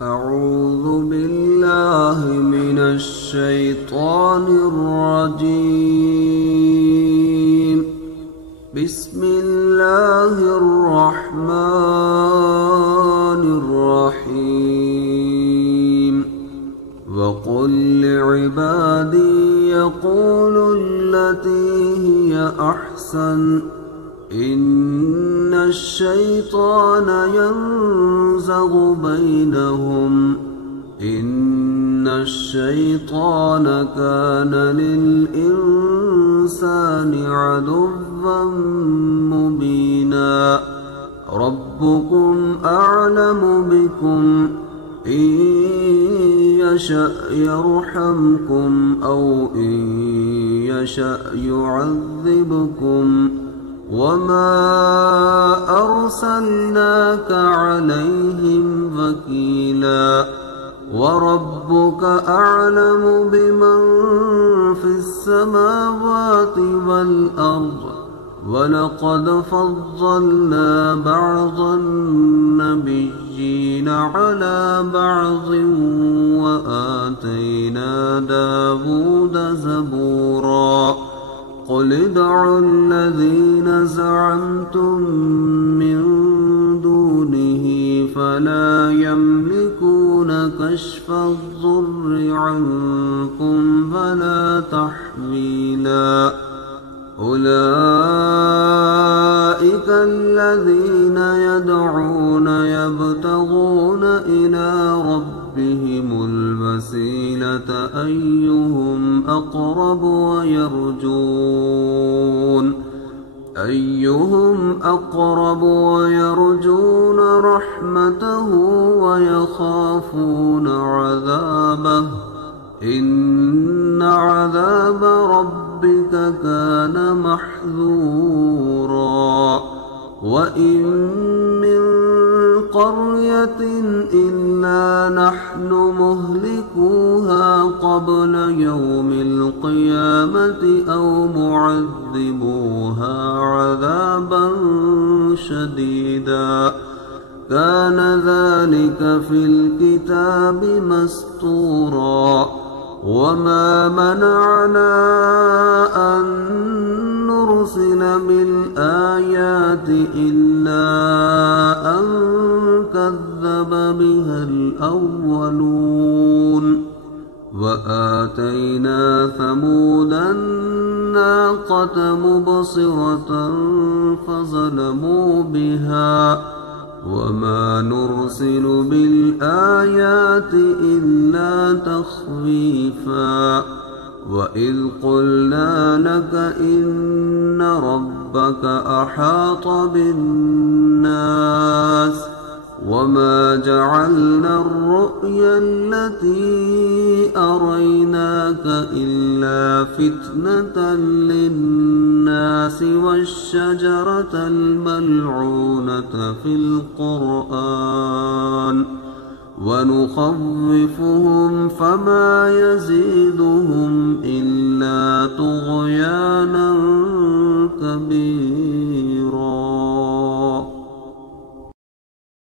أعوذ بالله من الشيطان الرجيم. بسم الله الرحمن الرحيم. وقل لعبادي يقولوا التي هي أحسن إن الشيطان ينزغ بينهم إن الشيطان كان للإنسان عدوا مبينا. ربكم أعلم بكم إن يشأ يرحمكم أو إن يشأ يعذبكم وما أرسلناك عليهم وكيلا. وربك أعلم بمن في السماوات والأرض ولقد فضلنا بعض النبيين على بعض وآتينا داود زبورا. قل ادعوا الذين زعمتم من دونه فلا يملكون كشف الضر عنكم ولا تحويلا. أولئك الذين يدعون يبتغون إلى ربهم الوسيلة أيهم أقرب ويرجون رحمته ويخافون عذابه إن عذاب ربك كان محذورا. وإن من قرية إلا نحن مهلكوها قبل يوم القيامة أو معذبوها عذابا شديدا كان ذلك في الكتاب مسطورا. وما منعنا أن نرسل بالآيات إلا أن كذب بها الأولون. وآتينا ثمود الناقة مبصرة فظلموا بها وما نرسل بالآيات إلا تخويفا. وإذ قلنا لك إن ربك أحاط بالناس وما جعلنا الرؤيا التي أريناك إلا فتنة للناس والشجرة الملعونة في القرآن ونخوفهم فما يزيدهم إلا طغيانا كبيرا.